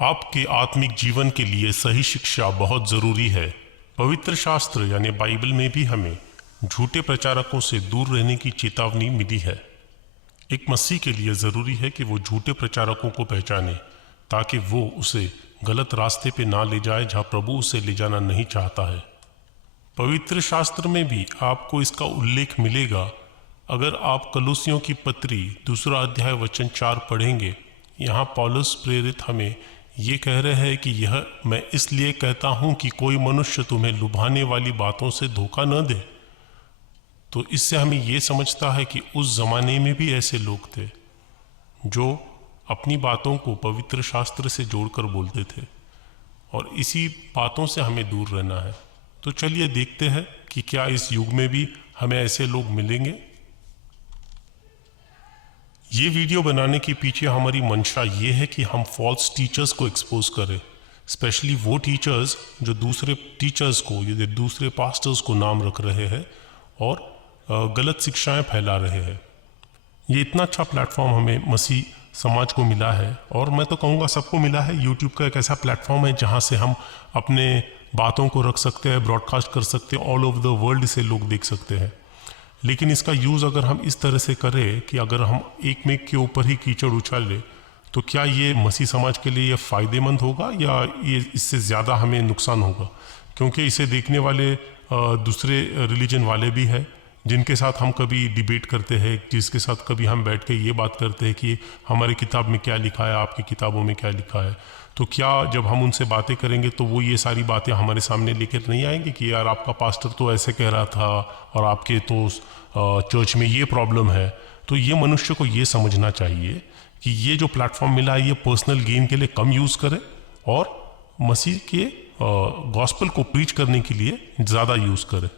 आपके आत्मिक जीवन के लिए सही शिक्षा बहुत ज़रूरी है। पवित्र शास्त्र यानी बाइबल में भी हमें झूठे प्रचारकों से दूर रहने की चेतावनी मिली है। एक मसीह के लिए ज़रूरी है कि वो झूठे प्रचारकों को पहचाने ताकि वो उसे गलत रास्ते पे ना ले जाए जहाँ प्रभु उसे ले जाना नहीं चाहता है। पवित्र शास्त्र में भी आपको इसका उल्लेख मिलेगा। अगर आप कलुसियों की पत्री 2 अध्याय वचन 4 पढ़ेंगे, यहाँ पौलुस प्रेरित हमें ये कह रहे हैं कि यह मैं इसलिए कहता हूँ कि कोई मनुष्य तुम्हें लुभाने वाली बातों से धोखा न दे। तो इससे हमें ये समझता है कि उस ज़माने में भी ऐसे लोग थे जो अपनी बातों को पवित्र शास्त्र से जोड़कर बोलते थे, और इसी बातों से हमें दूर रहना है। तो चलिए देखते हैं कि क्या इस युग में भी हमें ऐसे लोग मिलेंगे। ये वीडियो बनाने के पीछे हमारी मंशा ये है कि हम फॉल्स टीचर्स को एक्सपोज करें, स्पेशली वो टीचर्स जो दूसरे टीचर्स को या दूसरे पास्टर्स को नाम रख रहे हैं और गलत शिक्षाएं फैला रहे हैं। ये इतना अच्छा प्लेटफॉर्म हमें मसीह समाज को मिला है, और मैं तो कहूँगा सबको मिला है। यूट्यूब का एक ऐसा प्लेटफॉर्म है जहाँ से हम अपने बातों को रख सकते हैं, ब्रॉडकास्ट कर सकते हैं, ऑल ओवर द वर्ल्ड से लोग देख सकते हैं। लेकिन इसका यूज़ अगर हम इस तरह से करें कि अगर हम एक मेक के ऊपर ही कीचड़ उछालें, तो क्या ये मसीह समाज के लिए ये फ़ायदेमंद होगा या ये इससे ज़्यादा हमें नुकसान होगा? क्योंकि इसे देखने वाले दूसरे रिलीजन वाले भी हैं जिनके साथ हम कभी डिबेट करते हैं, जिसके साथ कभी हम बैठ के ये बात करते हैं कि हमारी किताब में क्या लिखा है, आपकी किताबों में क्या लिखा है। तो क्या जब हम उनसे बातें करेंगे तो वो ये सारी बातें हमारे सामने लेकर नहीं आएंगे कि यार आपका पास्टर तो ऐसे कह रहा था और आपके तो चर्च में ये प्रॉब्लम है। तो ये मनुष्य को ये समझना चाहिए कि ये जो प्लेटफॉर्म मिला है ये पर्सनल गेन के लिए कम यूज़ करे और मसीह के गॉस्पेल को प्रीच करने के लिए ज़्यादा यूज़ करे।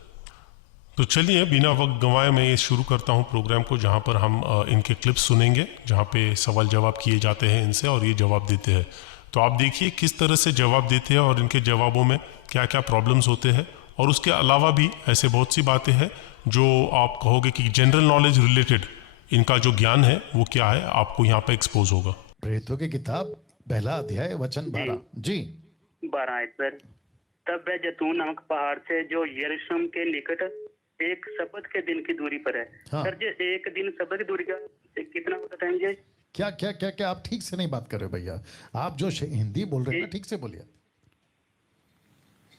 तो चलिए बिना वक्त गंवाए मैं शुरू करता हूं प्रोग्राम को, जहां पर हम इनके क्लिप्स सुनेंगे जहां पे सवाल जवाब किए जाते हैं इनसे और ये जवाब देते हैं। तो आप देखिए किस तरह से जवाब देते हैं और इनके जवाबों में क्या क्या प्रॉब्लम्स होते हैं। और उसके अलावा भी ऐसे बहुत सी बातें हैं जो आप कहोगे कि जनरल नॉलेज रिलेटेड इनका जो ज्ञान है वो क्या है, आपको यहाँ पे एक्सपोज होगा। प्रेरितों की किताब 1 अध्याय वचन 12 जी 12 आयत पर, तब वह जैतून नामक पहाड़ से जो यरूशलेम के निकट एक शब्द के दिन की दूरी पर है। हाँ। सर जी, एक दिन शब्द की दूरी का कितना होता टाइम जी? क्या क्या क्या क्या आप ठीक से नहीं बात कर रहे हो भैया। आप जो हिंदी बोल रहे हैं ना, ठीक से बोलिए।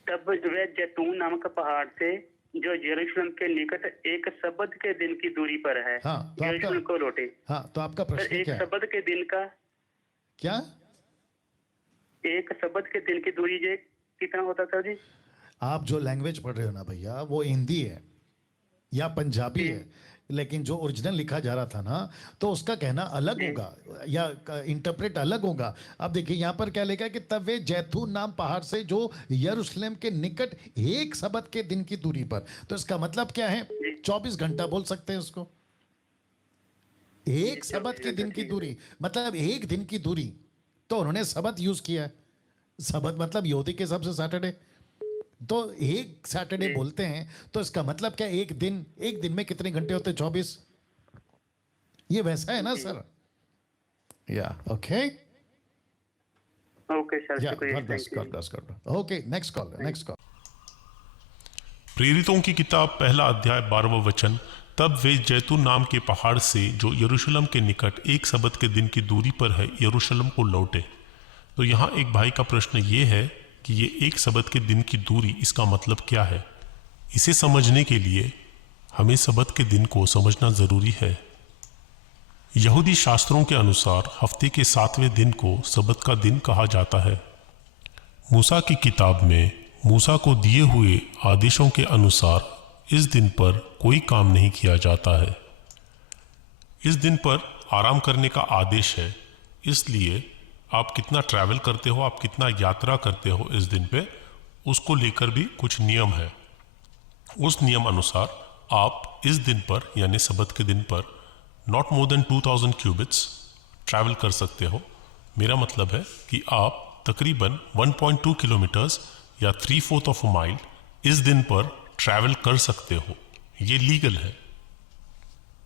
तब वह जैतून नामक पहाड़ से जो यरूशलेम के निकट एक शब्द के दिन की दूरी पर है, हाँ, तो यरूशलेम को लौटे। हाँ, तो आपका सर, प्रश्न एक क्या है? शब्द के दिन का क्या एक शब्द के दिन की दूरी जी कितना होता सर जी? आप जो लैंग्वेज पढ़ रहे हो ना भैया, वो हिंदी है या पंजाबी है, लेकिन जो ओरिजिनल लिखा जा रहा था ना, तो उसका कहना अलग होगा या इंटरप्रेट अलग होगा। अब देखिए यहाँ पर क्या लिखा है कि तब वे जैतून नाम पहाड़ से जो यरूशलेम के निकट एक शब्द के दिन की दूरी पर, तो इसका मतलब क्या है? 24 घंटा बोल सकते हैं उसको। एक शब्द के दिन की दूरी मतलब एक दिन की दूरी, तो उन्होंने शब्द यूज किया है। शब्द मतलब यहूदी के हिसाब से सैटरडे, तो एक सैटरडे बोलते हैं, तो इसका मतलब क्या? एक दिन में कितने घंटे होते हैं? 24। ये वैसा है ना सर? या ओके ओके सर, शुक्रिया। Okay, next call. प्रेरितों की किताब 1 अध्याय 12वां वचन, तब वे जैतून नाम के पहाड़ से जो यरूशलेम के निकट एक शब्द के दिन की दूरी पर है यरूशलेम को लौटे। तो यहाँ एक भाई का प्रश्न ये है कि ये एक शब्द के दिन की दूरी, इसका मतलब क्या है? इसे समझने के लिए हमें शब्द के दिन को समझना ज़रूरी है। यहूदी शास्त्रों के अनुसार हफ्ते के 7वें दिन को शब्द का दिन कहा जाता है। मूसा की किताब में मूसा को दिए हुए आदेशों के अनुसार इस दिन पर कोई काम नहीं किया जाता है। इस दिन पर आराम करने का आदेश है, इसलिए आप कितना ट्रैवल करते हो, आप कितना यात्रा करते हो इस दिन पे, उसको लेकर भी कुछ नियम है। उस नियम अनुसार आप इस दिन पर यानी शब्द के दिन पर not more than 2000 qubits travel कर सकते हो। मेरा मतलब है कि आप तकरीबन 1.2 किलोमीटर्स या 3/4 ऑफ अ माइल इस दिन पर ट्रैवल कर सकते हो। ये लीगल है।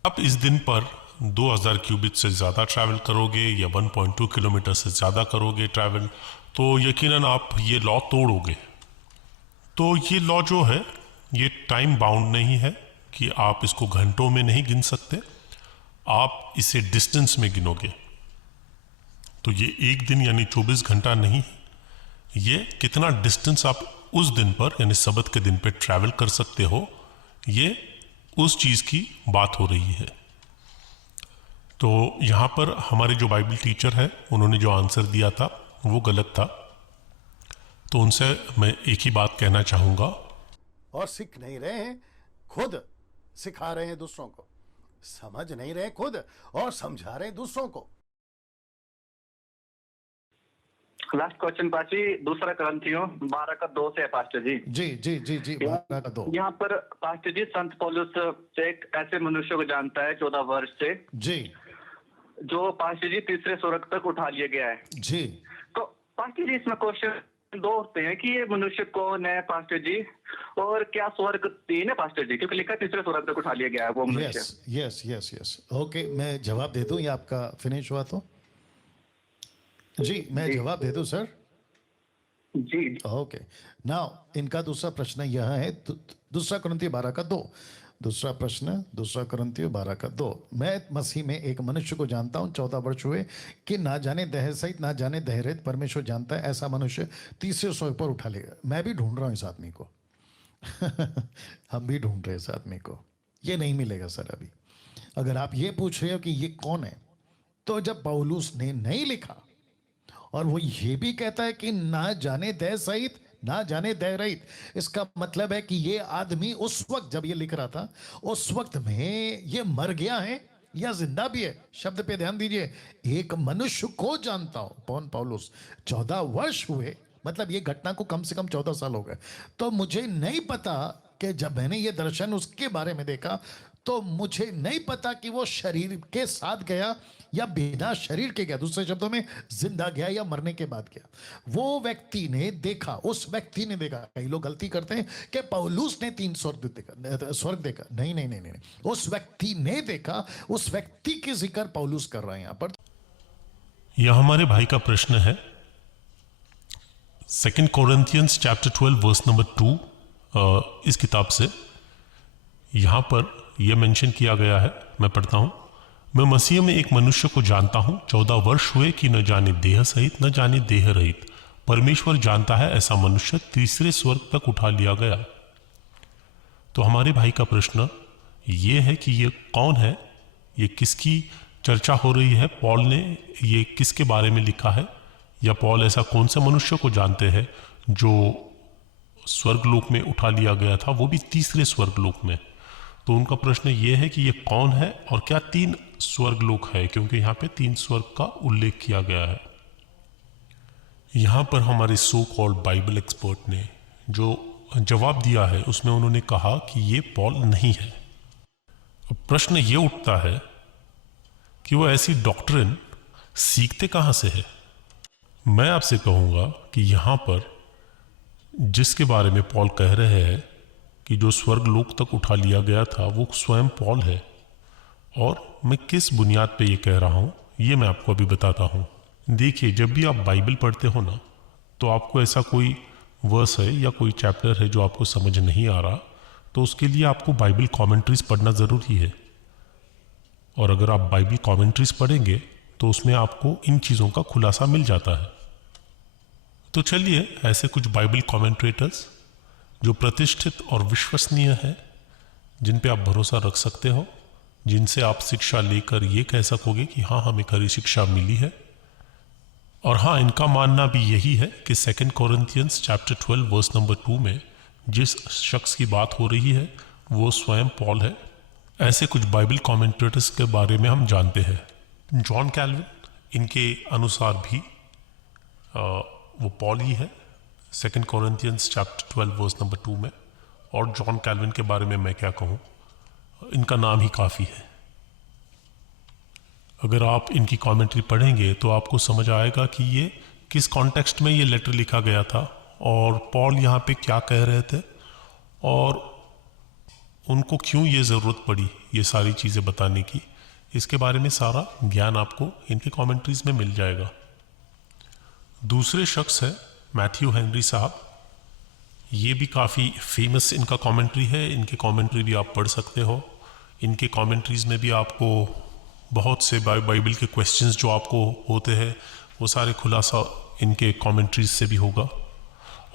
आप इस दिन पर 2000 क्यूबिट से ज़्यादा ट्रैवल करोगे या 1.2 किलोमीटर से ज़्यादा करोगे ट्रैवल, तो यकीनन आप ये लॉ तोड़ोगे। तो ये लॉ जो है ये टाइम बाउंड नहीं है कि आप इसको घंटों में नहीं गिन सकते, आप इसे डिस्टेंस में गिनोगे। तो ये एक दिन यानी 24 घंटा नहीं है, ये कितना डिस्टेंस आप उस दिन पर यानी सबत के दिन पे ट्रैवल कर सकते हो, ये उस चीज़ की बात हो रही है। तो यहाँ पर हमारे जो बाइबल टीचर है उन्होंने जो आंसर दिया था वो गलत था। तो उनसे मैं एक ही बात कहना चाहूँगा, और सीख नहीं रहे हैं, खुद सिखा रहे हैं दूसरों को, समझ नहीं रहे खुद और समझा रहे हैं दूसरों को। लास्ट क्वेश्चन पाची, दूसरा ग्रंथियों 12:2 से है पास्टर जी। जी जी जी जी 12:2। यहाँ पर पास्टर जी संत पौलुस एक ऐसे मनुष्य को जानता है 14 वर्ष से, जी जो पास्टर जी तीसरे स्वर्ग तक उठा लिया गया है। जी तो पास्टर जी इसमें क्वेश्चन दो होते हैं कि ये मनुष्य कौन है पास्टर जी, और क्या स्वर्ग 3 है पास्टर जी, क्योंकि लिखा है तीसरे स्वर्ग तक उठा लिया गया है वो मनुष्य। Yes yes yes yes okay, मैं जवाब दे दूं या आपका फिनिश हुआ तो? जी मैं जवाब दे दूं सर। जी ओके नाउ इनका दूसरा प्रश्न यह है, दूसरा कुरिन्थियों 12:2। दूसरा प्रश्न, दूसरा कुरिन्थियों 12:2। मैं मसीह में एक मनुष्य को जानता हूं 14 वर्ष हुए कि ना जाने देह सहित ना जाने देह रहित परमेश्वर जानता है, ऐसा मनुष्य तीसरे स्वर्ग पर उठा लेगा। मैं भी ढूंढ रहा हूं इस आदमी को हम भी ढूंढ रहे हैं इस आदमी को, ये नहीं मिलेगा सर अभी। अगर आप ये पूछ रहे हो कि ये कौन है, तो जब पौलुस ने नहीं लिखा और वो ये भी कहता है कि ना जाने देह सहित ना जाने देह रहित, इसका मतलब है कि ये आदमी उस वक्त जब ये लिख रहा था उस वक्त में ये मर गया है या जिंदा भी है। शब्द पे ध्यान दीजिए, एक मनुष्य को जानता हूं। कौन? पौलुस। 14 वर्ष हुए, मतलब ये घटना को कम से कम 14 साल हो गए। तो मुझे नहीं पता कि जब मैंने ये दर्शन उसके बारे में देखा तो मुझे नहीं पता कि वो शरीर के साथ गया या बिना शरीर के गया, दूसरे शब्दों में जिंदा गया या मरने के बाद गया। वो व्यक्ति ने देखा, उस व्यक्ति ने देखा। कई लोग गलती करते हैं कि पौलुस ने 3 स्वर्ग देखा। नहीं नहीं नहीं नहीं, उस व्यक्ति ने देखा, उस व्यक्ति की जिक्र पौलुस कर रहे हैं यहां पर। यह हमारे भाई का प्रश्न है 2 कोरिन्थियंस चैप्टर 12 वर्स नंबर 2 इस किताब से। यहाँ पर यह मेंशन किया गया है, मैं पढ़ता हूँ। मैं मसीह में एक मनुष्य को जानता हूँ 14 वर्ष हुए कि न जाने देह सहित न जाने देह रहित परमेश्वर जानता है, ऐसा मनुष्य तीसरे स्वर्ग तक उठा लिया गया। तो हमारे भाई का प्रश्न ये है कि ये कौन है, ये किसकी चर्चा हो रही है, पॉल ने ये किसके बारे में लिखा है, या पॉल ऐसा कौन से मनुष्य को जानते हैं जो स्वर्गलोक में उठा लिया गया था, वो भी तीसरे स्वर्गलोक में। तो उनका प्रश्न ये है कि ये कौन है और क्या 3 स्वर्गलोक है, क्योंकि यहाँ पे 3 स्वर्ग का उल्लेख किया गया है। यहाँ पर हमारे सो कॉल्ड बाइबल एक्सपर्ट ने जो जवाब दिया है उसमें उन्होंने कहा कि ये पॉल नहीं है। अब प्रश्न ये उठता है कि वो ऐसी डॉक्ट्रिन सीखते कहाँ से है। मैं आपसे कहूँगा कि यहाँ पर जिसके बारे में पॉल कह रहे हैं कि जो स्वर्गलोक तक उठा लिया गया था वो स्वयं पॉल है, और मैं किस बुनियाद पे ये कह रहा हूँ ये मैं आपको अभी बताता हूँ। देखिए, जब भी आप बाइबल पढ़ते हो ना, तो आपको ऐसा कोई वर्स है या कोई चैप्टर है जो आपको समझ नहीं आ रहा, तो उसके लिए आपको बाइबल कमेंट्रीज पढ़ना ज़रूरी है। और अगर आप बाइबल कमेंट्रीज पढ़ेंगे तो उसमें आपको इन चीज़ों का खुलासा मिल जाता है। तो चलिए, ऐसे कुछ बाइबल कमेंट्रेटर्स जो प्रतिष्ठित और विश्वसनीय है, जिन पे आप भरोसा रख सकते हो, जिनसे आप शिक्षा लेकर ये कह सकोगे कि हाँ, हमें खरी शिक्षा मिली है। और हाँ, इनका मानना भी यही है कि 2 कोरिन्थियंस चैप्टर 12 वर्स नंबर 2 में जिस शख्स की बात हो रही है वो स्वयं पॉल है। ऐसे कुछ बाइबल कमेंटेटर्स के बारे में हम जानते हैं। जॉन कैल्विन, इनके अनुसार भी वो पॉल ही है 2 कोरिन्थियंस चैप्टर 12 वर्स नंबर 2 में। और जॉन कैल्विन के बारे में मैं क्या कहूँ, इनका नाम ही काफ़ी है। अगर आप इनकी कमेंट्री पढ़ेंगे तो आपको समझ आएगा कि ये किस कॉन्टेक्स्ट में ये लेटर लिखा गया था और पॉल यहाँ पे क्या कह रहे थे और उनको क्यों ये ज़रूरत पड़ी ये सारी चीज़ें बताने की। इसके बारे में सारा ज्ञान आपको इनके कमेंट्रीज में मिल जाएगा। दूसरे शख्स है मैथ्यू हेनरी साहब। ये भी काफ़ी फेमस इनका कमेंट्री है, इनके कमेंट्री भी आप पढ़ सकते हो। इनके कमेंट्रीज में भी आपको बहुत से बाइबल के क्वेश्चंस जो आपको होते हैं वो सारे खुलासा इनके कमेंट्रीज से भी होगा।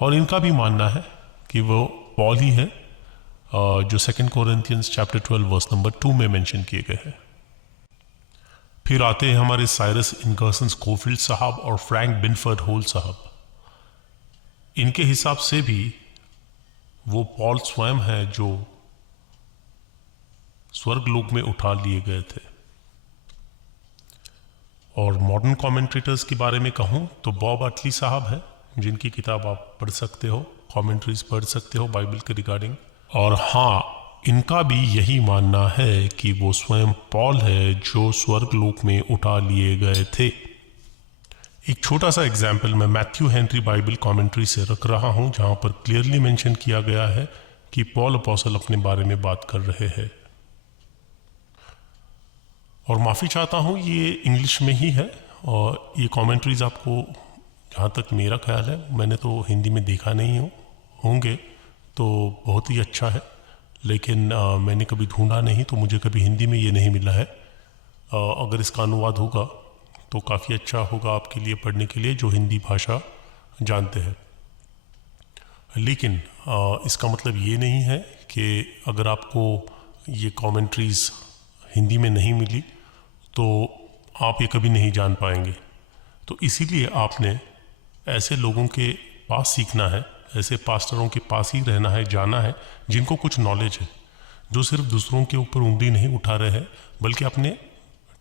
और इनका भी मानना है कि वो पॉल ही है जो 2 कोरिंथियंस चैप्टर 12 वर्स नंबर 2 में मेंशन किए गए हैं। फिर आते हैं हमारे साइरस इनगर्सन स्कोफील्ड साहब और फ्रैंक बिनफर्ड होल साहब। इनके हिसाब से भी वो पॉल स्वयं है जो स्वर्गलोक में उठा लिए गए थे। और मॉडर्न कमेंट्रेटर्स के बारे में कहूँ तो बॉब अटली साहब है, जिनकी किताब आप पढ़ सकते हो, कमेंट्रीज पढ़ सकते हो बाइबल के रिगार्डिंग। और हाँ, इनका भी यही मानना है कि वो स्वयं पॉल है जो स्वर्गलोक में उठा लिए गए थे। एक छोटा सा एग्जाम्पल मैं मैथ्यू हेनरी बाइबल कमेंट्री से रख रहा हूँ, जहाँ पर क्लियरली मेंशन किया गया है कि पॉल अपोस्टल अपने बारे में बात कर रहे हैं। और माफ़ी चाहता हूँ, ये इंग्लिश में ही है और ये कमेंट्रीज आपको, जहाँ तक मेरा ख्याल है, मैंने तो हिंदी में देखा नहीं होंगे तो बहुत ही अच्छा है, लेकिन मैंने कभी ढूंढा नहीं तो मुझे कभी हिंदी में ये नहीं मिला है। अगर इसका अनुवाद होगा तो काफ़ी अच्छा होगा आपके लिए पढ़ने के लिए जो हिंदी भाषा जानते हैं। लेकिन इसका मतलब ये नहीं है कि अगर आपको ये कमेंट्रीज हिंदी में नहीं मिली तो आप ये कभी नहीं जान पाएंगे। तो इसीलिए आपने ऐसे लोगों के पास सीखना है, ऐसे पास्टरों के पास ही रहना है, जाना है जिनको कुछ नॉलेज है, जो सिर्फ दूसरों के ऊपर उंगली नहीं उठा रहे हैं बल्कि अपने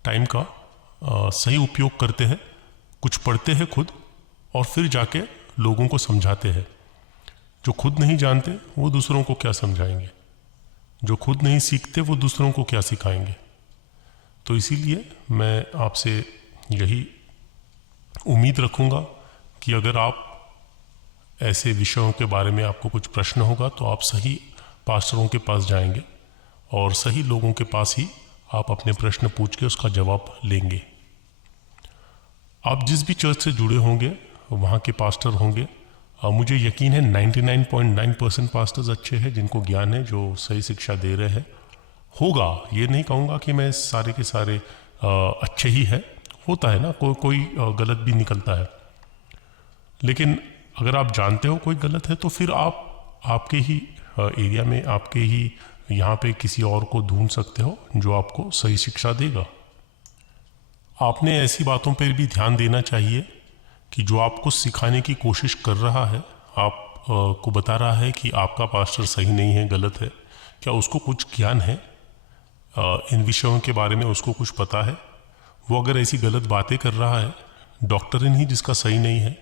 टाइम का सही उपयोग करते हैं, कुछ पढ़ते हैं खुद और फिर जाके लोगों को समझाते हैं। जो खुद नहीं जानते वो दूसरों को क्या समझाएंगे, जो खुद नहीं सीखते वो दूसरों को क्या सिखाएंगे। तो इसीलिए मैं आपसे यही उम्मीद रखूँगा कि अगर आप ऐसे विषयों के बारे में आपको कुछ प्रश्न होगा तो आप सही पास्टरों के पास जाएंगे और सही लोगों के पास ही आप अपने प्रश्न पूछ के उसका जवाब लेंगे। आप जिस भी चर्च से जुड़े होंगे वहाँ के पास्टर होंगे, मुझे यकीन है 99.9% पास्टर्स अच्छे हैं, जिनको ज्ञान है, जो सही शिक्षा दे रहे हैं। होगा, ये नहीं कहूँगा कि मैं सारे के सारे अच्छे ही हैं, होता है ना, कोई गलत भी निकलता है। लेकिन अगर आप जानते हो कोई गलत है तो फिर आप आपके ही एरिया में, आपके ही यहाँ पे किसी और को ढूंढ सकते हो जो आपको सही शिक्षा देगा। आपने ऐसी बातों पर भी ध्यान देना चाहिए कि जो आपको सिखाने की कोशिश कर रहा है, आप को बता रहा है कि आपका पास्टर सही नहीं है, गलत है, क्या उसको कुछ ज्ञान है इन विषयों के बारे में, उसको कुछ पता है? वो अगर ऐसी गलत बातें कर रहा है, डॉक्टरिन ही जिसका सही नहीं है,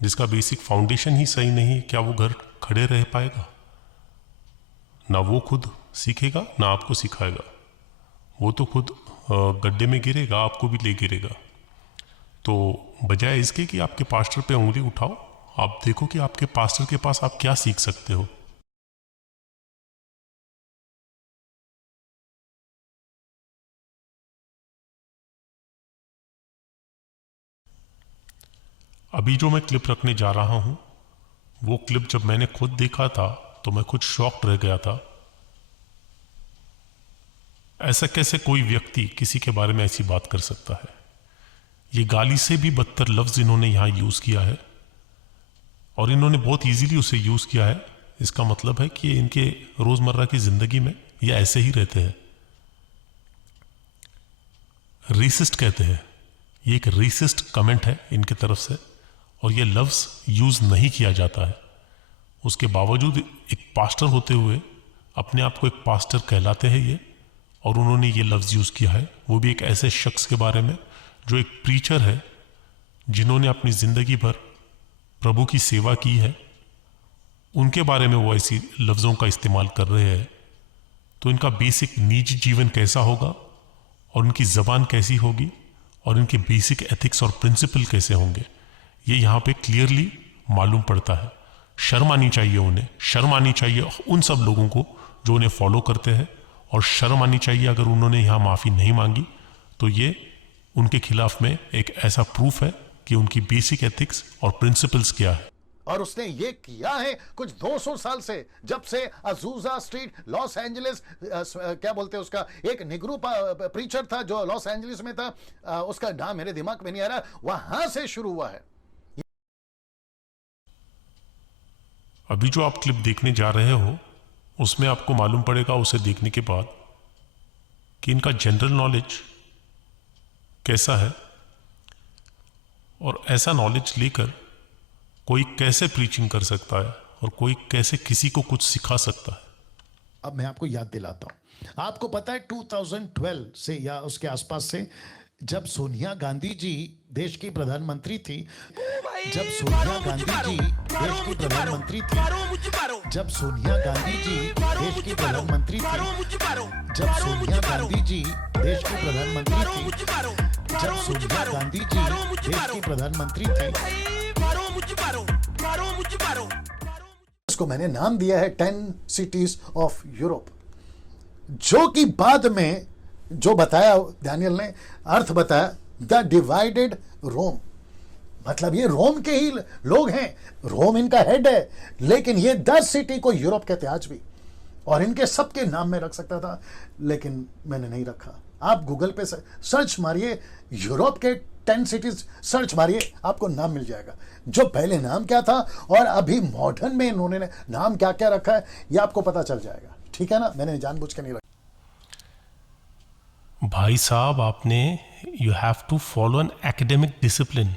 जिसका बेसिक फाउंडेशन ही सही नहीं है, क्या वो घर खड़े रह पाएगा? ना वो खुद सीखेगा ना आपको सिखाएगा, वो तो खुद गड्ढे में गिरेगा, आपको भी ले गिरेगा। तो बजाय इसके कि आपके पास्टर पे उंगली उठाओ, आप देखो कि आपके पास्टर के पास आप क्या सीख सकते हो। अभी जो मैं क्लिप रखने जा रहा हूँ, वो क्लिप जब मैंने खुद देखा था तो मैं खुद शॉक्ड रह गया था। ऐसा कैसे कोई व्यक्ति किसी के बारे में ऐसी बात कर सकता है? ये गाली से भी बदतर लफ्ज़ इन्होंने यहाँ यूज़ किया है और इन्होंने बहुत इजीली उसे यूज़ किया है। इसका मतलब है कि इनके रोज़मर्रा की ज़िंदगी में ये ऐसे ही रहते हैं। रेसिस्ट कहते हैं, ये एक रेसिस्ट कमेंट है इनके तरफ से और ये लफ्ज़ यूज़ नहीं किया जाता है। उसके बावजूद एक पास्टर होते हुए अपने आप को एक पास्टर कहलाते हैं ये, और उन्होंने ये लफ्ज़ यूज़ किया है, वो भी एक ऐसे शख्स के बारे में जो एक प्रीचर है, जिन्होंने अपनी ज़िंदगी भर प्रभु की सेवा की है। उनके बारे में वो ऐसी लफ्ज़ों का इस्तेमाल कर रहे हैं। तो इनका बेसिक निजी जीवन कैसा होगा और उनकी ज़बान कैसी होगी और इनके बेसिक एथिक्स और प्रिंसिपल कैसे होंगे, ये यहाँ पे क्लियरली मालूम पड़ता है। शर्म आनी चाहिए उन्हें, शर्म आनी चाहिए उन सब लोगों को जो उन्हें फॉलो करते हैं, और शर्म आनी चाहिए अगर उन्होंने यहाँ माफ़ी नहीं मांगी तो ये उनके खिलाफ में एक ऐसा प्रूफ है कि उनकी बेसिक एथिक्स और प्रिंसिपल्स क्या है। और उसने ये किया है कुछ 200 साल से, जब से अजूजा स्ट्रीट लॉस एंजलिस, क्या बोलते हैं उसका, एक निग्रो प्रीचर था जो लॉस एंजलिस में था, उसका नाम मेरे दिमाग में नहीं आ रहा, वहां से शुरू हुआ है। अभी जो आप क्लिप देखने जा रहे हो उसमें आपको मालूम पड़ेगा उसे देखने के बाद कि इनका जनरल नॉलेज कैसा है और ऐसा नॉलेज लेकर कोई कैसे प्रीचिंग कर सकता है और कोई कैसे किसी को कुछ सिखा सकता है। अब मैं आपको याद दिलाता हूं, आपको पता है 2012 से या उसके आसपास से, जब सोनिया गांधी जी देश की प्रधानमंत्री थी, जब सोनिया गांधी जी देश की प्रधानमंत्री थी, जब सोनिया गांधी जी देश की प्रधानमंत्री थी, जब सोनिया गांधी जी देश की प्रधानमंत्री थी, जब सोनिया गांधी जी देश की प्रधानमंत्री थी, इसको मैंने नाम दिया है 10 सिटीज ऑफ यूरोप, जो कि बाद में जो बताया डैनियल ने, अर्थ बताया द डिवाइडेड रोम। मतलब ये रोम के ही लोग हैं, रोम इनका हेड है, लेकिन ये 10 सिटी को यूरोप कहते आज भी, और इनके सबके नाम में रख सकता था, लेकिन मैंने नहीं रखा। आप गूगल पे सर्च मारिए, यूरोप के 10 सिटीज सर्च मारिए, आपको नाम मिल जाएगा, जो पहले नाम क्या था और अभी मॉडर्न में इन्होंने नाम क्या क्या रखा है, ये आपको पता चल जाएगा। ठीक है ना, मैंने जानबूझ के नहीं रखा। भाई साहब, आपने you have to follow an academic discipline.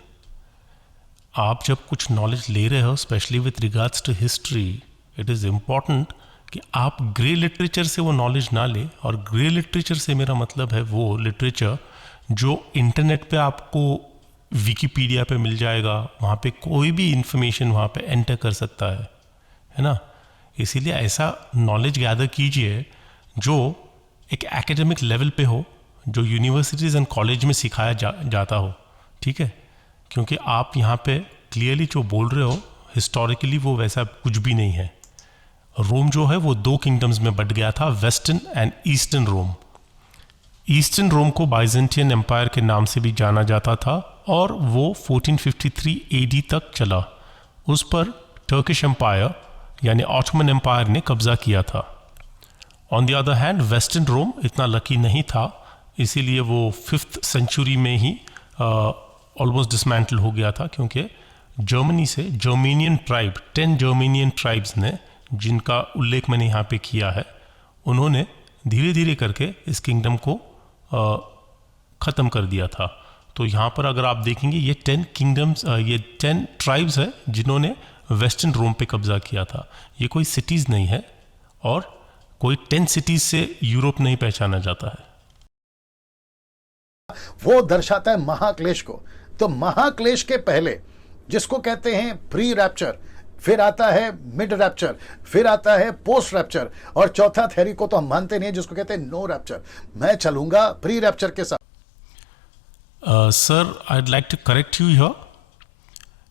आप जब कुछ नॉलेज ले रहे हो, specially with regards to history, it is important कि आप ग्रे लिटरेचर से वो नॉलेज ना ले। और ग्रे लिटरेचर से मेरा मतलब है वो लिटरेचर जो इंटरनेट पे आपको विकिपीडिया पे मिल जाएगा, वहाँ पे कोई भी इंफॉर्मेशन वहाँ पे एंटर कर सकता है ना। इसीलिए ऐसा नॉलेज गैदर कीजिए जो एक एकेडमिक लेवल पे हो, जो यूनिवर्सिटीज़ एंड कॉलेज में सिखाया जाता हो। ठीक है, क्योंकि आप यहाँ पे क्लियरली जो बोल रहे हो हिस्टोरिकली वो वैसा कुछ भी नहीं है। रोम जो है वो 2 किंगडम्स में बट गया था, western and eastern Rome. Eastern Rome को बाइजेंटियन एम्पायर के नाम से भी जाना जाता था और वो 1453 AD तक चला। उस पर टर्किश एम्पायर यानी ऑटोमन एम्पायर ने कब्जा किया था। On the other hand western Rome इतना लकी नहीं था, इसीलिए वो 5th सेंचुरी में ही ऑलमोस्ट डिसमेंटल हो गया था, क्योंकि जर्मनी से जर्मेनियन ट्राइब 10 जर्मेनियन ट्राइब्स ने, जिनका उल्लेख मैंने यहाँ पे किया है, उन्होंने धीरे धीरे करके इस किंगडम को ख़त्म कर दिया था। तो यहाँ पर अगर आप देखेंगे ये 10 किंगडम्स, ये 10 ट्राइब्स है जिन्होंने वेस्टर्न रोम पे कब्जा किया था। ये कोई सिटीज़ नहीं है और कोई 10 सिटीज़ से यूरोप नहीं पहचाना जाता है। वो दर्शाता है महाक्लेश को। तो महाक्लेश के पहले, जिसको कहते हैं प्री रैप्चर, फिर आता है मिड रैप्चर, फिर आता है पोस्ट रैप्चर, और चौथा थ्योरी को तो हम मानते नहीं, जिसको कहते हैं नो रैप्चर। मैं चलूंगा प्री रैप्चर के साथ। Sir, I'd like to correct you here।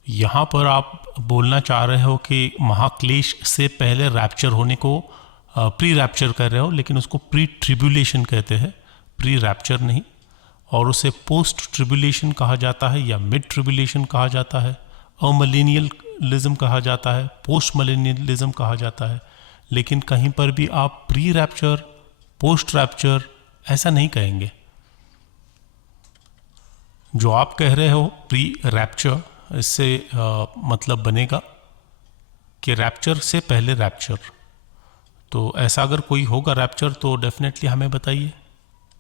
यहाँ पर आप बोलना चाह रहे हो कि महाक्लेश से पहले रैप्चर होने को प्री रैप्चर कर रहे हो, लेकिन उसको प्री ट्रिब्यूलेशन कहते हैं, प्री रैप्चर नहीं। और उसे पोस्ट ट्रिब्यूलेशन कहा जाता है या मिड ट्रिब्यूलेशन कहा जाता है, अमिलेनियलिज्म कहा जाता है, पोस्ट मिलेनियलिज्म कहा जाता है। लेकिन कहीं पर भी आप प्री रैप्चर, पोस्ट रैप्चर ऐसा नहीं कहेंगे। जो आप कह रहे हो प्री रैप्चर, इससे मतलब बनेगा कि रैप्चर से पहले रैप्चर। तो ऐसा अगर कोई होगा रैप्चर तो डेफिनेटली हमें बताइए।